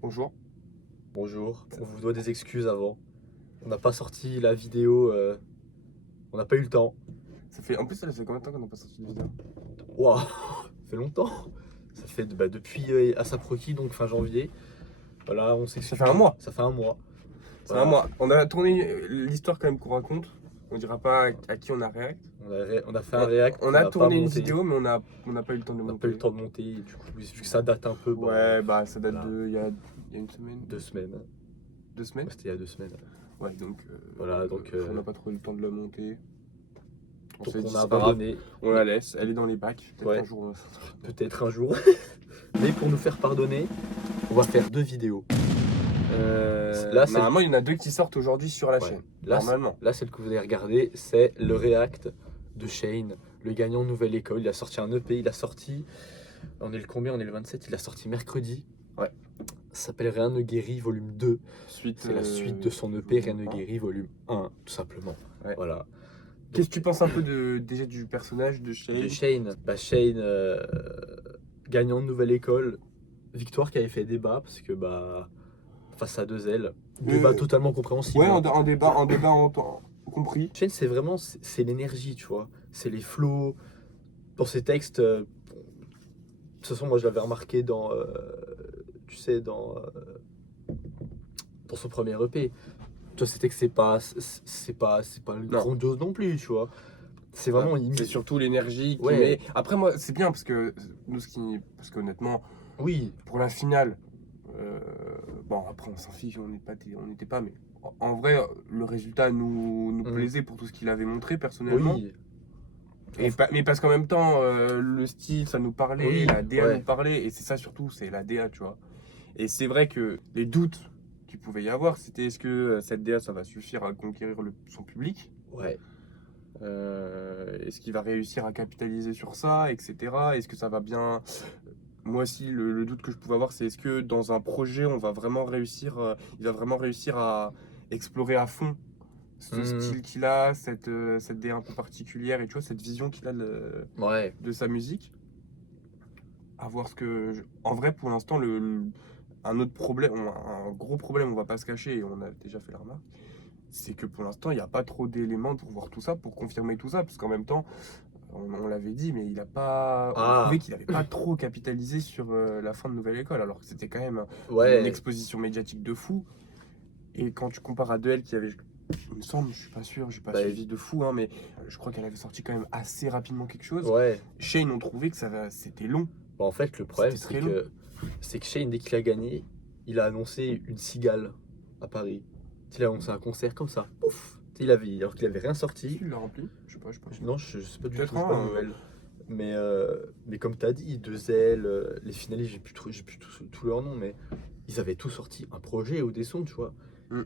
Bonjour. Bonjour, on vous doit des excuses avant. On n'a pas sorti la vidéo, on n'a pas eu le temps. En plus, ça fait combien de temps qu'on n'a pas sorti de vidéo? Waouh, ça fait longtemps. Ça fait depuis ASAP Rocky, donc fin janvier. Voilà, on s'excuse. Ça fait un mois. Ça fait un mois. C'est Voilà. un mois. On a tourné l'histoire quand même qu'on raconte. On dira pas à qui on a réact. On a fait un react. On a n'a tourné pas une monté. vidéo, mais on n'a pas eu le temps de On n'a monter. pas eu le temps de monter. Et du coup, vu que ça date un peu. Ouais, bah ça date voilà. il y a une semaine. 2 semaines. 2 semaines? Ouais, c'était il y a 2 semaines. Ouais, donc. Voilà, donc. On n'a pas trop eu le temps de le monter. Donc s'est dit, on a c'est pas grave, abandonné. on la laisse, elle est dans les bacs. Peut-être Ouais. un jour. Peut-être un jour. Mais pour nous faire pardonner, on va faire 2 vidéos. Là, Normalement, il y en a 2 qui sortent aujourd'hui sur la chaîne. Normalement. Là, celle que vous allez regarder, c'est le react de Shane, le gagnant de Nouvelle École. Il a sorti un EP, il a sorti. On est le combien? On est le 27. Il a sorti mercredi. Ouais. Ça s'appelle Rien ne guérit, volume 2. C'est la suite de son EP, Rien ne guérit, volume 1, tout simplement. Ouais. Voilà. Qu'est-ce que tu penses un peu déjà du personnage de Shane? Shane, gagnant de Nouvelle École. Victoire qui avait fait débat parce que face à 2L. Débat totalement compréhensible. Ouais, en débat compris. Shane, c'est vraiment c'est l'énergie, tu vois. C'est les flows. Dans ses textes, de toute façon, moi je l'avais remarqué dans, tu sais, dans son premier EP. Toi, ses textes, c'est pas grandiose non plus, tu vois. C'est vraiment. C'est surtout l'énergie qui Ouais. met. Après, moi, c'est bien parce que parce qu'honnêtement, Oui. pour la finale, bon, après, on s'en fiche, on n'était pas, mais en vrai, le résultat nous plaisait pour tout ce qu'il avait montré personnellement. Oui. Mais parce qu'en même temps, le style, ça nous parlait, Oui, la DA ouais. nous parlait, et c'est ça surtout, c'est la DA, tu vois. Et c'est vrai que les doutes qu'il pouvait y avoir, c'était est-ce que cette DA, ça va suffire à conquérir son public? Ouais. Est-ce qu'il va réussir à capitaliser sur ça, etc. Est-ce que ça va bien... Moi aussi, le doute que je pouvais avoir, c'est est-ce que dans un projet, il va vraiment réussir à explorer à fond ce style qu'il a, cette DA un peu particulière, et tu vois, cette vision qu'il a de sa musique. À voir ce que... En vrai, pour l'instant, un autre problème, un gros problème, on va pas se cacher, et on a déjà fait la remarque, c'est que pour l'instant, il n'y a pas trop d'éléments pour voir tout ça, pour confirmer tout ça, parce qu'en même temps, on l'avait dit, mais il a pas... On trouvait qu'il n'avait pas trop capitalisé sur la fin de Nouvelle École, alors que c'était quand même une exposition médiatique de fou. Et quand tu compares à 2L qui avait... Il me semble, je suis pas sûr, j'ai pas suivi de fou, hein, mais je crois qu'elle avait sorti quand même assez rapidement quelque chose. Ouais. Shane, on trouvait que c'était long. En fait, le problème, c'est que Shane, dès qu'il a gagné, il a annoncé une cigale à Paris. Il a annoncé un concert comme ça. Pouf. Alors qu'il avait rien sorti. Il l'a rempli? Je sais pas. Non, je sais pas du tout. Peut-être Pas de nouvelles. Mais comme tu as dit, 2L, les finalistes, j'ai plus tout leur nom, mais ils avaient tout sorti un projet ou des sons, tu vois.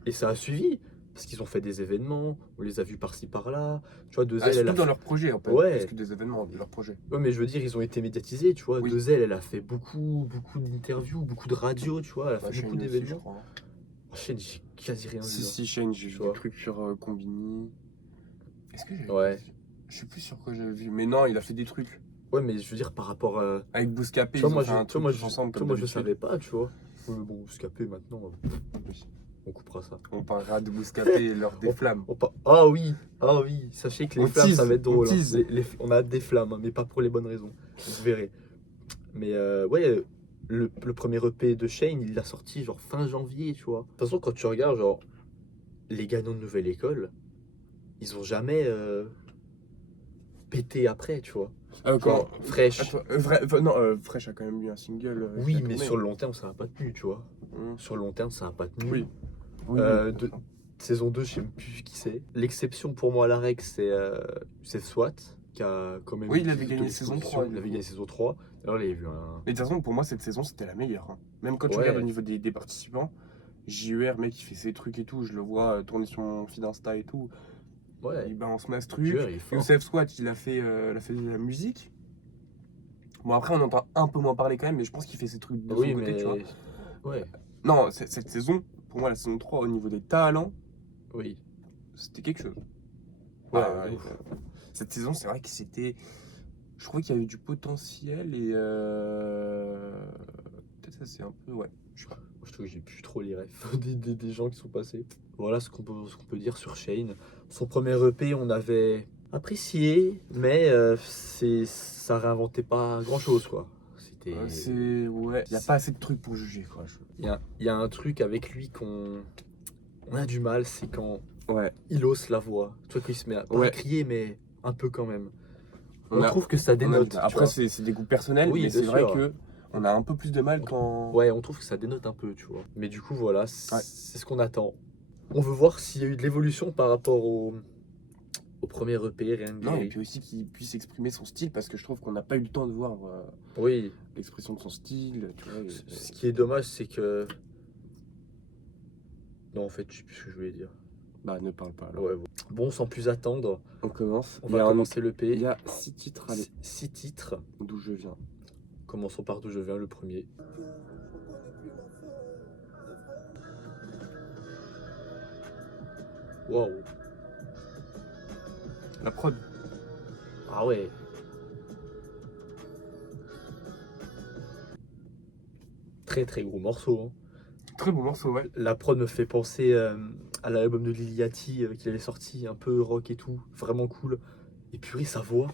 Et ça a suivi. Parce qu'ils ont fait des événements, on les a vus par-ci par-là. Tu vois, 2L, surtout dans leur projet, en fait. Ouais. Plus que des événements, de leur projet. Ouais, mais je veux dire, ils ont été médiatisés, tu vois. Oui. 2L, elle a fait beaucoup d'interviews, beaucoup de radios, tu vois. Elle a fait beaucoup d'événements. Shane, j'ai quasi rien vu. Si, Shane, j'ai vu des trucs sur Combini. Est-ce que j'avais Ouais. Je sais plus sur quoi j'avais vu. Mais non, il a fait des trucs. Ouais, mais je veux dire, par rapport à... Avec Bouscapé, ils ont fait un truc ensemble. Moi, je savais pas, tu vois. Bon, Bouscapé, maintenant, on coupera ça. On parlera de Bouscapé et leur des flammes. Ah oui, sachez que les flammes, ça va être drôle. On a des flammes, hein, mais pas pour les bonnes raisons. Vous verrez. Mais ouais, le premier EP de Shane, il l'a sorti genre fin janvier, tu vois. De toute façon, quand tu regardes, genre, les gagnants de Nouvelle École, ils ont jamais pété après, tu vois. Fresh. Fresh a quand même eu un single. Oui, mais sur le long terme, ça n'a pas tenu, tu vois. Sur le long terme, ça n'a pas tenu. Oui. Saison 2, je sais même plus qui c'est. L'exception pour moi à la règle, c'est SWAT, qui a quand même... Oui, il avait gagné saison 3. Il avait gagné saison 3. Alors là, il y a eu un... Mais de toute façon, pour moi, cette saison, c'était la meilleure. Hein. Même quand tu regardes au niveau des participants, JER, mec, il fait ses trucs et tout. Je le vois tourner sur mon feed Insta et tout. Ouais. Il balance masse truc. Youssef Squat, il a fait de la musique. Bon, après, on entend un peu moins parler quand même, mais je pense qu'il fait ses trucs de son côté, tu vois. Ouais. Non, cette saison, pour moi, la saison 3, au niveau des talents, oui, c'était quelque chose. Ouais, cette saison, c'est vrai que c'était... Je trouvais qu'il y avait du potentiel et... Peut-être ça, c'est un peu... Ouais. Je sais pas. Je trouve que j'ai plus trop les refs des gens qui sont passés. Voilà ce qu'on peut dire sur Shane. Son premier EP, on avait apprécié, mais ça réinventait pas grand-chose, quoi. C'était... Ouais, il n'y a pas assez de trucs pour juger, quoi. Il y a un truc avec lui on a du mal, c'est quand Ouais, il hausse la voix. Tu vois, qu'il se met pas à ouais. crier, mais un peu quand même. On On a- trouve que ça on a dénote. du mal. tu Après, vois. c'est des goûts personnels, Oui, mais bien c'est vrai sûr. que on a un peu plus de mal quand. Ouais, on trouve que ça dénote un peu, tu vois. Mais du coup, voilà, Ouais. c'est ce qu'on attend. On veut voir s'il y a eu de l'évolution par rapport au premier EP, Ryan Non, et Gary. puis aussi qu'il puisse exprimer son style, parce que je trouve qu'on n'a pas eu le temps de voir Oui, l'expression de son style. Tu vois, ce qui est dommage, c'est que... Non, en fait, je sais plus ce que je voulais dire. Bah, ne parle pas alors. Ouais, bon. Bon, sans plus attendre, On commence. on Il y va a commencer Il l'EP. y a 6 titres, allez, 6 titres. d'où je viens. Commençons par d'où je viens, le premier. Waouh. La prod. Ah ouais. Très très gros morceau, hein. Très beau morceau, ouais. La prod me fait penser à l'album de Lil Yachty qu'il avait sorti, un peu rock et tout, vraiment cool. Et purée, sa voix.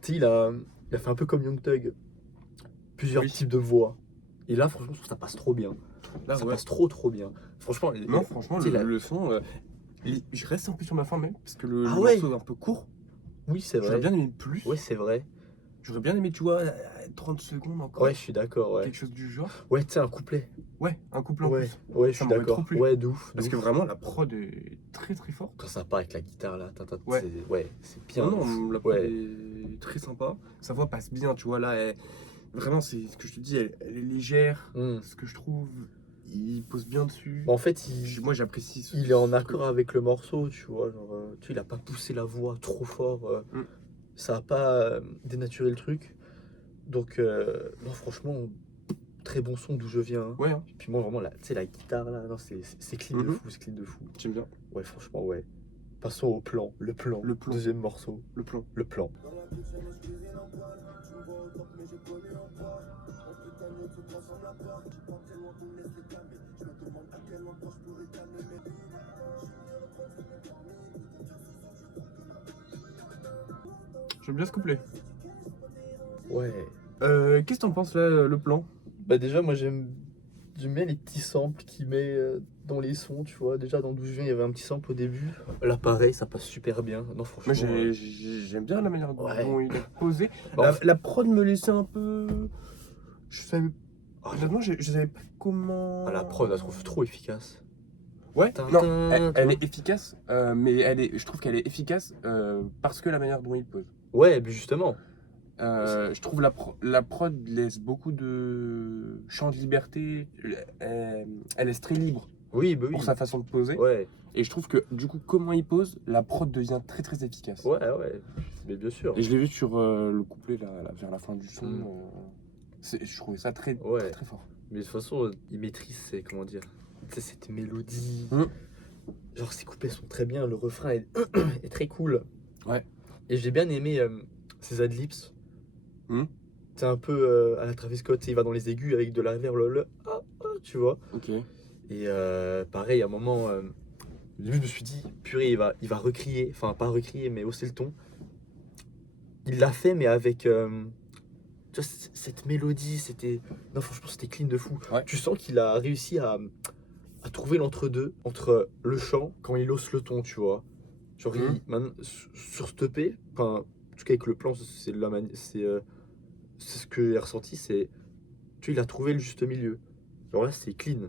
Tu sais, il a fait un peu comme Young Thug, plusieurs Oui. types de voix. Et là, franchement, je trouve que ça passe trop bien. Là, Ça ouais. passe trop bien. Franchement, Non, franchement, tu sais, le son. Je reste un peu sur ma fin, même, parce que le Ah ouais. morceau est un peu court. oui, c'est J'aurais vrai. bien aimé plus. Ouais, c'est vrai. J'aurais bien aimé, tu vois, 30 secondes encore. Ouais, je suis d'accord, ouais. Quelque chose du genre. Ouais, tu sais, un couplet. Ouais, un couplet en Ouais, plus. ouais, je Ça suis m'aurait d'accord. trop plu. Ouais, de ouf. Parce que vraiment, la prod est très très forte. Quand ça part avec la guitare là, Ouais. c'est bien. Non, non, la prod Ouais. est très sympa. Sa voix passe bien, tu vois, là, vraiment, c'est ce que je te dis, elle est légère. Mm. Ce que je trouve, il pose bien dessus. Bah, en fait, Moi, j'apprécie ce il est en ce accord truc. avec le morceau, tu vois. Genre, tu sais, il a pas poussé la voix trop fort. Mm. Ça a pas dénaturé le truc. Donc, non, franchement, très bon son d'où je viens, hein. Ouais, hein, Et puis moi, vraiment, tu sais, la guitare là, non, c'est clean de Mhm. fou, c'est clean de fou. j'aime bien. Ouais, franchement, ouais. Passons au plan, le plan. Le plan. Deuxième morceau, Le plan. le plan. J'aime bien ce couplet. Ouais. Qu'est-ce que t'en penses là, le plan? Bah déjà, moi, j'aime bien les petits samples qu'il met dans les sons, tu vois. Déjà, dans d'où je viens, il y avait un petit sample au début. Là, pareil, ça passe super bien. Non, franchement. Moi, j'aime bien la manière Ouais. dont il est posé. Bah, La prod me laissait un peu. Je savais. Ah, Honnêtement, je savais pas comment. la prod, je la trouve trop efficace. Ouais, Tintin, non, tu elle vois. est efficace, mais je trouve qu'elle est efficace parce que la manière dont il pose. Ouais, mais justement. Je trouve la prod laisse beaucoup de champ de liberté. Elle laisse très libre Oui, bah oui. pour sa façon de poser. Ouais, Et je trouve que du coup, comment il pose, la prod devient très très efficace. ouais. Mais bien sûr. Et je l'ai vu sur le couplet là, vers la fin du son. Mm. Je trouvais ça très, Ouais. très très fort. Mais de toute façon, il maîtrise, comment dire, tu sais, cette mélodie. Mm. Genre, ses couplets sont très bien, le refrain est, est très cool. Ouais. Et j'ai bien aimé ses adlibs. Mm. C'est un peu à la Travis Scott, tu sais, il va dans les aigus avec de la reverb, tu vois. Ok. Et pareil, à un moment, au début, je me suis dit, purée, il va recrier, enfin, pas recrier, mais hausser le ton. Il l'a fait, mais avec tu vois, cette mélodie, c'était. Non, franchement, c'était clean de fou. Ouais. Tu sens qu'il a réussi à trouver l'entre-deux, entre le chant, quand il hausse le ton, tu vois. Genre, maintenant, sur ce EP, enfin, en tout cas avec le plan, c'est ce que j'ai ressenti, c'est. Tu vois, il a trouvé le juste milieu. Genre là, c'est clean.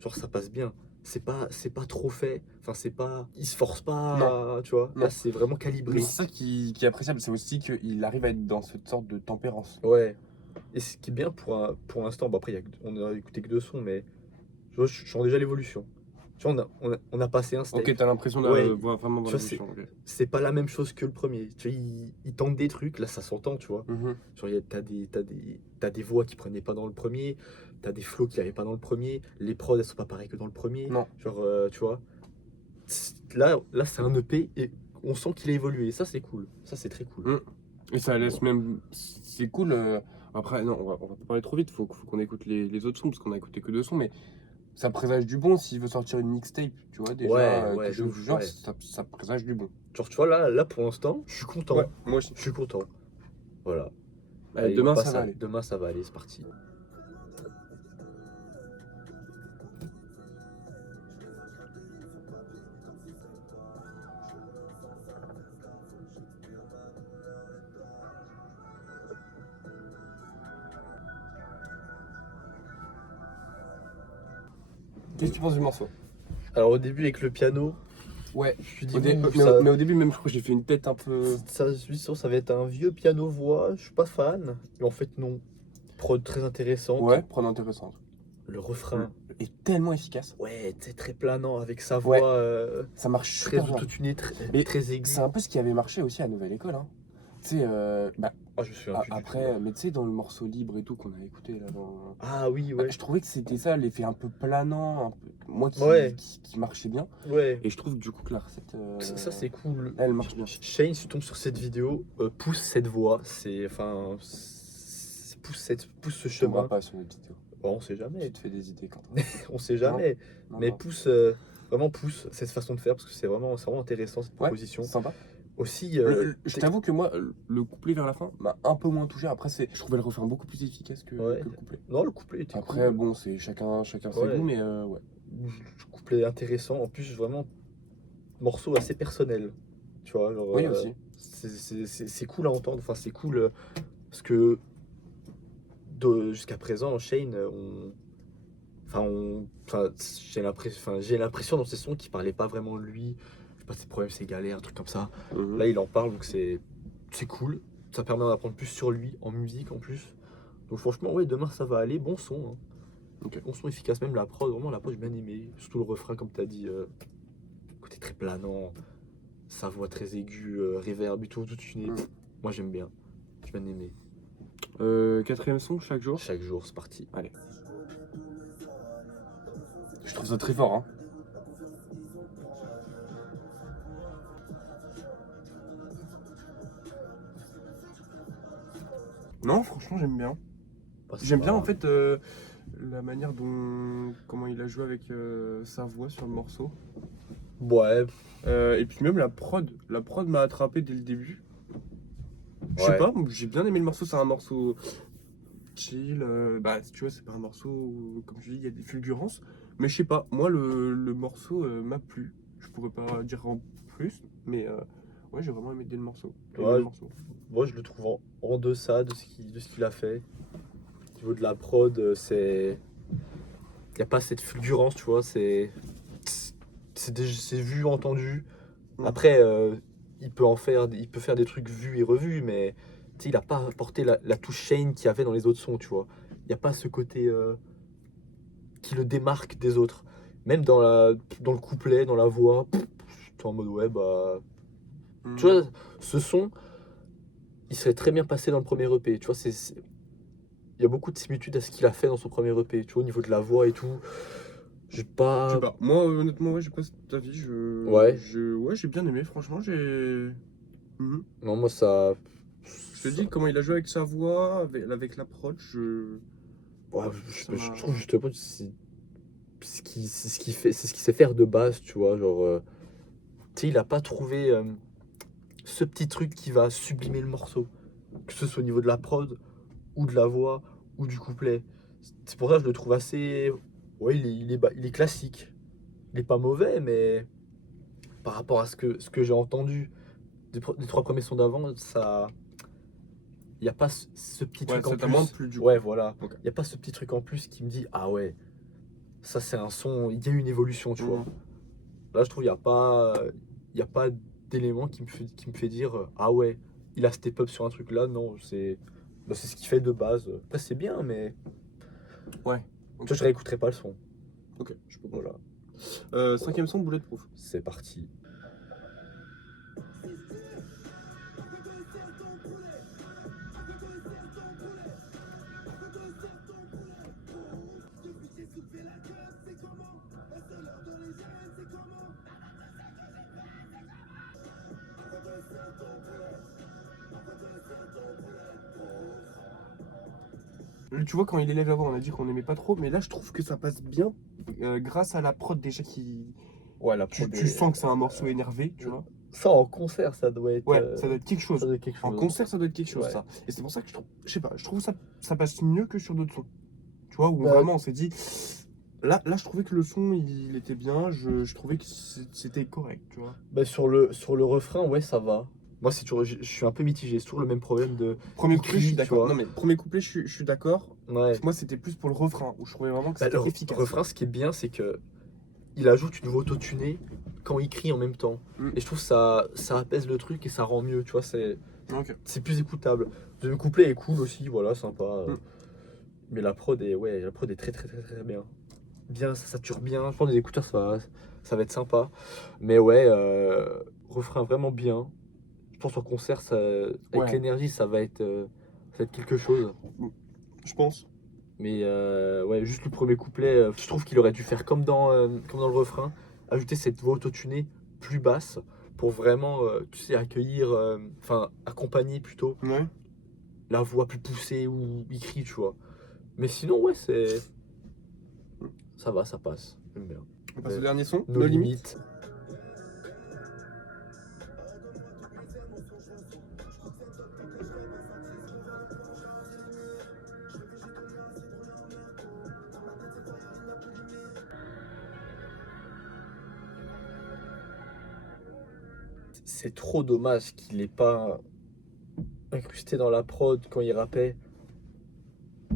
Genre, ça passe bien. C'est pas trop fait. Enfin, c'est pas. Il se force pas, tu vois. Non. Là, c'est vraiment calibré. Mais c'est ça qui est appréciable, c'est aussi qu'il arrive à être dans cette sorte de tempérance. Ouais. Et ce qui est bien pour l'instant, bon après, on a écouté que 2 sons, mais je sens déjà l'évolution. Tu vois, on a passé un step. Ok, t'as l'impression de Ouais. voir vraiment Tu dans vois, l'évolution. Ok. C'est pas la même chose que le premier. Tu vois, il tente des trucs, là ça s'entend, tu vois. Mhm. Genre, t'as des voix qui prenaient pas dans le premier, t'as des flows qui avaient pas dans le premier, les prods elles sont pas pareilles que dans le premier. Non. Genre, tu vois. Là c'est un EP et on sent qu'il a évolué. Et ça c'est cool. Ça c'est très cool. Et ça laisse même. C'est cool. Après, non, on va pas parler trop vite, faut qu'on écoute les autres sons, parce qu'on a écouté que 2 sons, mais ça présage du bon s'il veut sortir une mixtape, tu vois, déjà, Ouais, quelque de chose du ouf, genre, ouais. ça présage du bon. Genre, tu vois, là pour l'instant, je suis content. Ouais, moi aussi. Je suis content. Voilà. Allez, on Demain, ça passe va à... aller. Demain, ça va aller, c'est parti. Qu'est-ce que tu penses du morceau? Alors, au début, avec le piano, Ouais, je me suis dit, mais au début, même, je crois que j'ai fait une tête un peu. ça va être un vieux piano-voix, je suis pas fan. Mais en fait, non. Prod très intéressante. Ouais, prendre intéressante. Le refrain, Est tellement efficace. ouais, très planant, avec sa Ouais, voix ça marche très super bien. autotunée, Mais très aiguë. c'est un peu ce qui avait marché aussi à Nouvelle École, hein. Tu sais, Ah, je me souviens plus du tout, après, là. mais tu sais, dans le morceau libre et tout qu'on a écouté là, Ah oui, ouais. je trouvais que c'était ça, l'effet un peu planant, un peu, moi Ouais. qui marchait bien. Ouais. Et je trouve du coup que la recette, Ça c'est cool. elle marche bien. Shane, si tu tombes sur cette vidéo, pousse cette voix. Pousse ce Je tomberai chemin. pas sur une vidéo. Bon, on sait Tu jamais. te fais des idées quand On sait jamais. Non, Mais non. vraiment pousse cette façon de faire parce que c'est vraiment intéressant cette Ouais, proposition. sympa. Aussi, Je t'avoue que moi, le couplet vers la fin m'a un peu moins touché. Après, je trouvais le refrain beaucoup plus efficace que ouais. le couplet. Non, le couplet était Après, cool. bon, c'est chacun ses Ouais. goûts, mais ouais. Le couplet intéressant. En plus, vraiment, morceau assez personnel. Tu vois, genre, Oui, aussi. c'est cool à entendre. Enfin, c'est cool parce que jusqu'à présent, Shane, j'ai l'impression dans ses sons qu'il parlait pas vraiment de lui. Je sais pas, ses problèmes, ses galères, un truc comme ça. Mhm. Là, il en parle, donc c'est cool. Ça permet d'en apprendre plus sur lui, en musique en plus. Donc franchement, ouais, demain ça va aller. Bon son, hein. Ok. Bon son efficace, même la prod, vraiment la prod, j'ai bien aimé. Surtout le refrain, comme tu as dit, côté très planant, sa voix très aiguë, reverb et tout tuné. Mm. Moi j'aime bien, j'ai bien aimé. Quatrième son chaque jour. Chaque jour, c'est parti. Allez. Je trouve ça très fort, hein. Non, franchement, j'aime bien. Bah, J'aime bien en fait la manière comment il a joué avec sa voix sur le morceau. Ouais. Et puis même la prod m'a attrapé dès le début. Je sais Ouais. pas, j'ai bien aimé le morceau, c'est un morceau chill. Bah tu vois, c'est pas un morceau où, comme je dis, il y a des fulgurances. Mais je sais pas, moi le morceau m'a plu. Je pourrais pas dire en plus, mais ouais, j'ai vraiment aimé dès le morceau. Ouais, moi je le trouve en deçà de ce qu'il a fait. Au niveau de la prod, il n'y a pas cette fulgurance, tu vois, c'est vu, entendu. Mm. Après, il peut faire des trucs vus et revus, mais tu sais, il n'a pas apporté la touche Shane qu'il y avait dans les autres sons, tu vois. Il n'y a pas ce côté qui le démarque des autres. Même dans le couplet, dans la voix, t'es en mode ouais, bah. Mm. Tu vois, ce son, il serait très bien passé dans le premier EP. Tu vois, il y a beaucoup de similitudes à ce qu'il a fait dans son premier EP. Tu vois, au niveau de la voix et tout. J'ai Je pas. sais pas. Moi, honnêtement, ouais, j'ai pas cet avis. Ouais. Ouais, j'ai bien aimé, franchement. Mhm. Non, moi ça. Je te dis, comment il a joué avec sa voix, avec la prod, Ouais, ça je m'a- trouve justement que c'est ce qu'il fait, c'est ce qu'il sait faire de base, tu vois. Genre, tu sais, il a pas trouvé ce petit truc qui va sublimer le morceau. Que ce soit au niveau de la prod, ou de la voix, ou du couplet. C'est pour ça que je le trouve assez. Ouais, il est classique. Il est pas mauvais, mais par rapport à ce que j'ai entendu des 3 premiers sons d'avant, ça. Il n'y a pas ce petit Ouais, truc en ça t'a plus. moins plu du coup. Ouais, voilà. Ok. Il n'y a pas ce petit truc en plus qui me dit, ah ouais, ça c'est un son, il y a eu une évolution, tu vois. Mhm. Là, je trouve il y a pas d'élément qui me fait dire, ah ouais, il a step up sur un truc là. Non, c'est ce qu'il fait de base. Après, c'est bien, mais Ouais. tu vois, je réécouterai pas le son. Ok, je peux Voilà, Cinquième son, Bulletproof. c'est parti. tu vois, quand il élève avant, on a dit qu'on n'aimait pas trop, mais là, je trouve que ça passe bien grâce à la prod déjà qui. Ouais, la Tu, prod tu sens que c'est un morceau énervé, tu vois. Ça, en concert, ça doit être. Ouais, ça doit être quelque Ça chose. doit être quelque En chose. concert, ça doit être quelque chose, Ouais. ça. Et c'est pour ça que je trouve, je sais pas, je trouve ça passe mieux que sur d'autres sons. Tu vois, où Bah, vraiment on s'est dit. Là, je trouvais que le son, il était bien, je trouvais que c'était correct, tu vois. Bah, sur le refrain, ouais, ça va. Moi, c'est toujours, je suis un peu mitigé. C'est toujours le même problème de. Premier il couplet, je suis crie, tu d'accord. vois. Non, mais premier couplet, je suis d'accord. Ouais. Moi, c'était plus pour le refrain, où je trouvais vraiment que Bah, c'était le efficace. refrain, ce qui est bien, c'est que il ajoute une voix autotunée quand il crie en même temps. Mm. Et je trouve ça apaise le truc et ça rend mieux, tu vois. Ok. C'est plus écoutable. Le deuxième couplet est cool aussi, voilà, sympa. Mm. Mais la prod est très très très très bien. Bien, ça sature bien. Je pense que les écouteurs, ça va être sympa. Mais ouais, refrain vraiment bien. Je pense en concert, avec Ouais, l'énergie, ça va être quelque chose. je pense. Mais ouais, juste le premier couplet, je trouve qu'il aurait dû faire comme dans le refrain, ajouter cette voix autotunée plus basse pour vraiment, tu sais, enfin accompagner plutôt Ouais. la voix plus poussée ou il crie, tu vois. Mais sinon, ouais, ça va, ça passe. J'aime bien. On passe au dernier son, Nos limites. C'est trop dommage qu'il n'ait pas incrusté dans la prod quand il rappait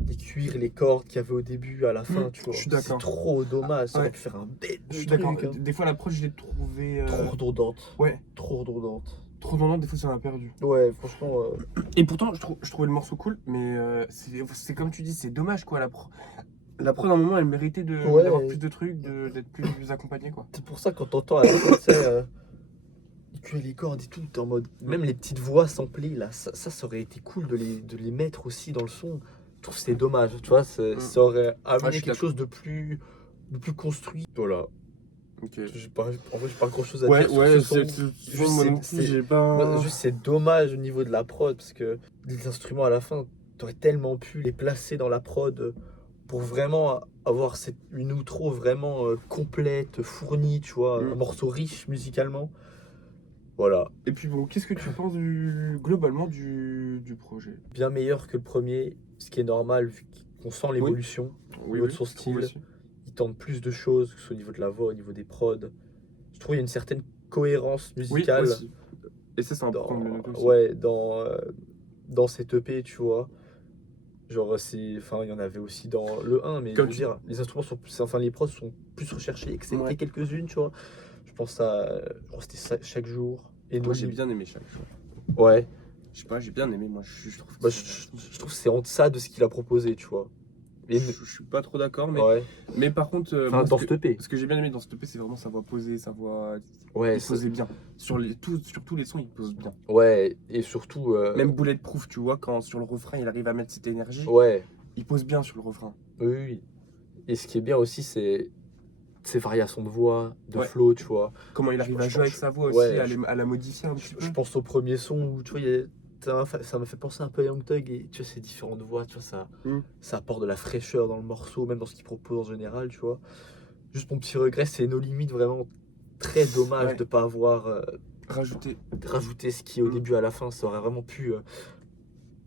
les cuirs, les cordes qu'il y avait au début, à la fin, tu vois. je suis d'accord. C'est trop dommage, ça Ouais. aurait pu faire un bête Je de suis truc. d'accord. Hein. Des fois, l'approche, je l'ai trouvée. Trop redondante. Ouais, Trop redondante. trop tendante, des fois, ça m'a perdu. Ouais, franchement. Et pourtant, je trouvais le morceau cool, mais c'est comme tu dis, c'est dommage, quoi. La prod, à un moment, elle méritait Ouais. d'avoir plus de trucs, d'être plus accompagnée, quoi. C'est pour ça quand t'entends à la fin, tu sais, les cuirs, les cordes et tout, t'es en mode. Même les petites voix samplées, là, ça aurait été cool de les mettre aussi dans le son. Je trouve que c'est dommage, tu vois, ça aurait je amené suis quelque chose de plus construit. Voilà. Ok. En vrai, j'ai pas grand chose à Ouais, dire sur ouais, ce son. Juste, moi non plus, j'ai pas. moi, juste, c'est dommage au niveau de la prod parce que les instruments à la fin, t'aurais tellement pu les placer dans la prod pour vraiment avoir une outro vraiment complète, fournie, tu vois, un morceau riche musicalement. Voilà, Et puis bon, qu'est-ce que tu penses globalement du projet? bien meilleur que le premier, ce qui est normal vu qu'on sent l'évolution au niveau de son je trouve style. aussi. Il tente plus de choses, que ce soit au niveau de la voix, au niveau des prods. Je trouve qu'il y a une certaine cohérence Oui, musicale aussi. Et ça, c'est important de le noter aussi. ouais, dans cette EP, tu vois. Genre, enfin, il y en avait aussi dans le 1, mais je Comme veux tu- dire, les instruments enfin, les prods sont plus recherchés, excepté Ouais. quelques-unes, tu vois. Je pense à, je crois que c'était chaque jour. Et Moi, j'ai bien aimé chaque chose. Ouais, Je sais pas, j'ai bien aimé, moi, je trouve que bah, je trouve que c'est en deçà de ce qu'il a proposé, tu vois. Et, je suis pas trop d'accord, ouais, mais par contre, enfin, moi, dans cette EP. ce que j'ai bien aimé dans cette EP, c'est vraiment sa voix posée, sa voix. Ouais, Il posait bien. Sur tous les sons, il pose bien. ouais, et surtout. Même Bulletproof, tu vois, quand sur le refrain, il arrive à mettre cette énergie, Ouais, il pose bien sur le refrain. oui, oui. Et ce qui est bien aussi, c'est ses variations de voix, de Ouais. flow, tu vois. Comment il arrive à jouer avec sa voix aussi, ouais, à la modifier un petit peu. Je pense au premier son où, tu vois, ça m'a fait penser un peu à Young Thug et tu vois, ces différentes voix, tu vois, ça apporte de la fraîcheur dans le morceau, même dans ce qu'il propose en général, tu vois. Juste mon petit regret, c'est nos limites, vraiment très dommage Ouais. de pas avoir Rajouter. ce qui, au début à la fin, ça aurait vraiment pu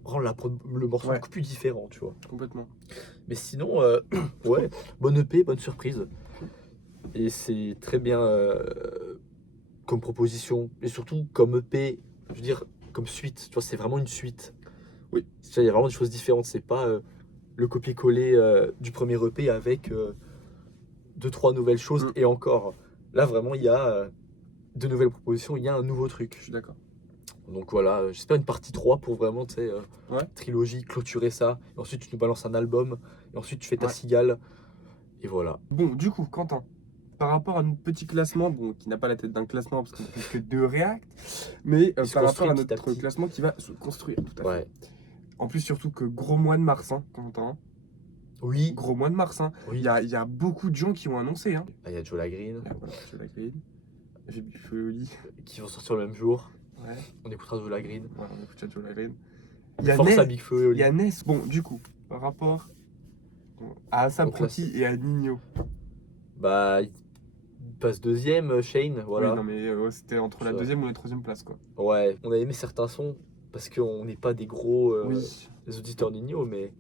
rendre le morceau Ouais. beaucoup plus différent, tu vois. Complètement. Mais sinon, ouais, bonne EP, bonne surprise. Et c'est très bien comme proposition. Et surtout comme EP, je veux dire, comme suite. Tu vois, c'est vraiment une suite. Oui. Il y a vraiment des choses différentes. C'est pas le copier-coller du premier EP avec 2-3 nouvelles choses et encore. Là, vraiment, il y a de nouvelles propositions, il y a un nouveau truc. Je suis d'accord. Donc voilà, j'espère une partie 3 pour vraiment, tu sais, Ouais. trilogie, clôturer ça. Et ensuite, tu nous balances un album. Et ensuite, tu fais ta Ouais. cigale. Et voilà. Bon, du coup, Quentin, par rapport à notre petit classement, bon, qui n'a pas la tête d'un classement parce qu'il n'y a que 2 React, mais Il se par rapport construit à petit à notre petit. classement qui va se construire tout à fait. Ouais. En plus, surtout que gros mois de mars, hein, Quentin. Oui. Gros mois de mars, hein. Oui. Il y a beaucoup de gens qui ont annoncé. Hein. Il y a Joe Lagreen. Voilà, je la grille. J'ai Big Flo et Oli. Qui vont sortir le même jour. Ouais. On écoutera Joe Lagreen. Voilà, on écoute Joe Lagreen. Force à Big Flo et Oli. Il y a Ness. Bon, du coup, par rapport à Asap Rocky et à Nino. Bah, il passe deuxième, Shane, voilà. Oui, non, mais c'était entre la deuxième ou la troisième place, quoi. Ouais, on a aimé certains sons parce qu'on n'est pas des gros Oui. auditeurs Nino, mais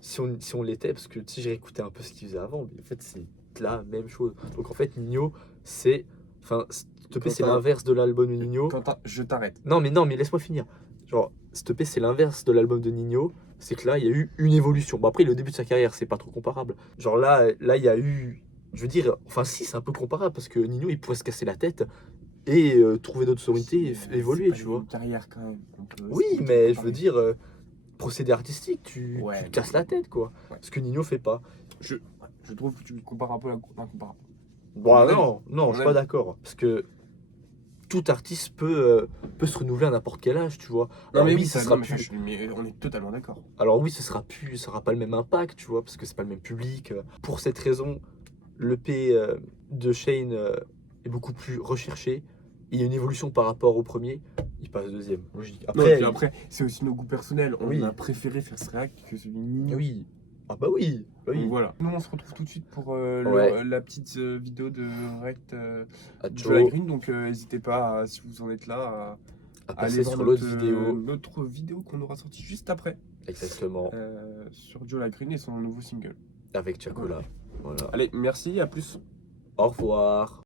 si on l'était, parce que si j'ai écouté un peu ce qu'il faisait avant, mais en fait, c'est la même chose. Donc en fait, Nino, c'est. Enfin, Stopé, c'est l'inverse de l'album de Nino. Quentin, je t'arrête. Non, mais laisse-moi finir. Genre, Stopé, c'est l'inverse de l'album de Nino. C'est que là, il y a eu une évolution. Bon, après, le début de sa carrière, c'est pas trop comparable. Genre là, il y a eu. Je veux dire, enfin, si, c'est un peu comparable parce que Nino, il pourrait se casser la tête et trouver d'autres sonorités et évoluer, tu vois. Une carrière quand même. Donc, Oui, mais je veux dire, procédé artistique, tu te casses la tête, quoi. Ouais. Ce que Nino fait pas. Je trouve que tu compares un peu l'incomparable. Bon, non, je suis pas d'accord. Parce que tout artiste peut se renouveler à n'importe quel âge, tu vois. Non, Alors mais oui, ce sera mais, plus. mais on est totalement d'accord. Alors oui, ça aura pas le même impact, tu vois, parce que c'est pas le même public. Pour cette raison, l'EP de Shane est beaucoup plus recherché. Il y a une évolution par rapport au premier. Il passe deuxième, logique. Après, c'est aussi nos goûts personnels. On Oui. a préféré faire ce react que celui de Nino. Oui. Ah bah oui. Bah oui. Donc voilà. Nous, on se retrouve tout de suite pour la petite vidéo de react Joe La Green. Donc n'hésitez pas, si vous en êtes là, à aller passer voir sur l'autre vidéo. Notre vidéo qu'on aura sortie juste après. Exactement. Sur Joe La Green et son nouveau single. Avec Chacola. Voilà. Allez, merci, à plus. Au revoir.